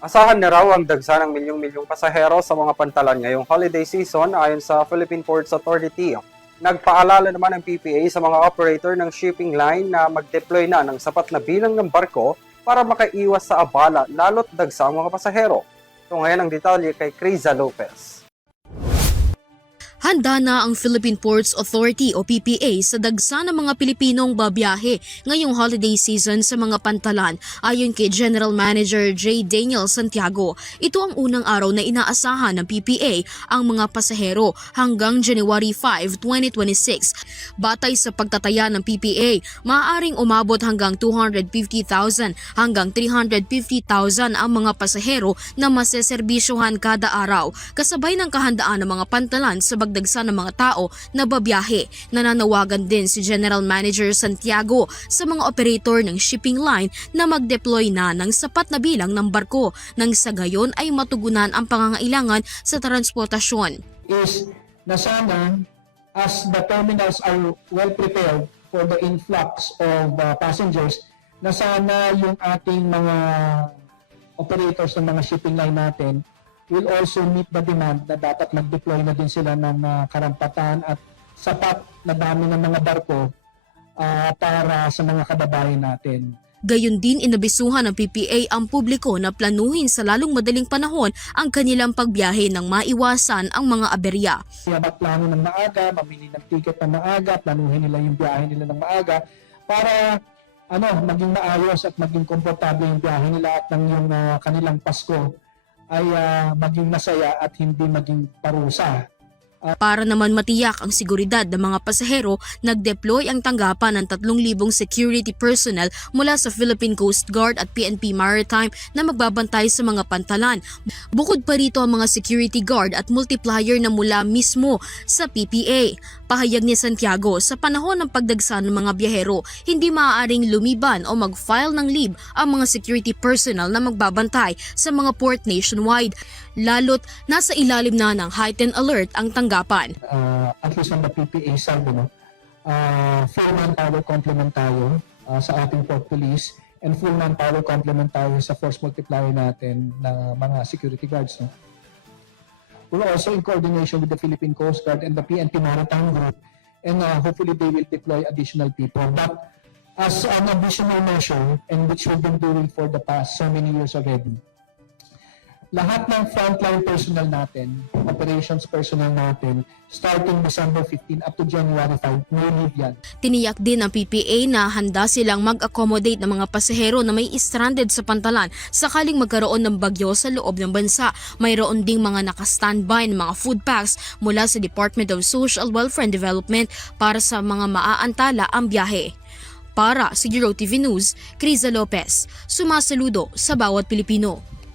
Asahan na raw ang dagsa ng milyong-milyong pasahero sa mga pantalan ngayong holiday season ayon sa Philippine Ports Authority. Nagpaalala naman ang PPA sa mga operator ng shipping line na mag-deploy na ng sapat na bilang ng barko para makaiwas sa abala lalo't dagsa ang mga pasahero. Ito ngayon ang detalye kay Criza Lopez. Handa na ang Philippine Ports Authority o PPA sa dagsa ng mga Pilipinong babiyahe ngayong holiday season sa mga pantalan ayon kay General Manager J. Daniel Santiago. Ito ang unang araw na inaasahan ng PPA ang mga pasahero hanggang January 5, 2026. Batay sa pagtataya ng PPA, maaaring umabot hanggang 250,000 hanggang 350,000 ang mga pasahero na maseserbisyohan kada araw kasabay ng kahandaan ng mga pantalan sa dagsa ng mga tao na babiyahe. Nananawagan din si General Manager Santiago sa mga operator ng shipping line na mag-deploy na ng sapat na bilang ng barko nang sa gayon ay matugunan ang pangangailangan sa transportasyon. Is na sana as the terminals are well prepared for the influx of passengers, na sana yung ating mga operators ng mga shipping line natin will also meet the demand na dapat mag-deploy na din sila ng karampatan at sapat na dami ng mga barko para sa mga kababayan natin. Gayon din inabisuhan ng PPA ang publiko na planuhin sa lalong madaling panahon ang kanilang pagbiyahe nang maiwasan ang mga aberya. Kaya magplano ng maaga, mamili ng ticket ng maaga, planuhin nila yung biyahe nila ng maaga para maging maayos at maging komportable yung biyahe nila at yung kanilang Pasko ay maging masaya at hindi maging parusa. Para naman matiyak ang seguridad ng mga pasahero, nag-deploy ang tanggapan ng 3,000 security personnel mula sa Philippine Coast Guard at PNP Maritime na magbabantay sa mga pantalan. Bukod pa rito ang mga security guard at multiplier na mula mismo sa PPA. Pahayag ni Santiago, sa panahon ng pagdagsa ng mga biyahero, hindi maaaring lumiban o mag-file ng leave ang mga security personnel na magbabantay sa mga port nationwide. Lalo't nasa ilalim na ng heightened alert ang tanggapan. At least on the PPA side, full manpower complement tayo sa ating port police and full manpower complement tayo sa force multiplier natin na mga security guards. We're also in coordination with the Philippine Coast Guard and the PNP Maritime Group, and hopefully they will deploy additional people. But as an additional measure, and which we've been doing for the past so many years already, lahat ng frontline personnel natin, operations personnel natin, starting December 15 up to January 5, may leave yan. Tiniyak din ng PPA na handa silang mag-accommodate ng mga pasahero na may stranded sa pantalan sakaling magkaroon ng bagyo sa loob ng bansa. Mayroon ding mga naka-standby na mga food packs mula sa Department of Social Welfare and Development para sa mga maaantala ang biyahe. Para sa Euro TV News, Criza Lopez, sumasaludo sa bawat Pilipino.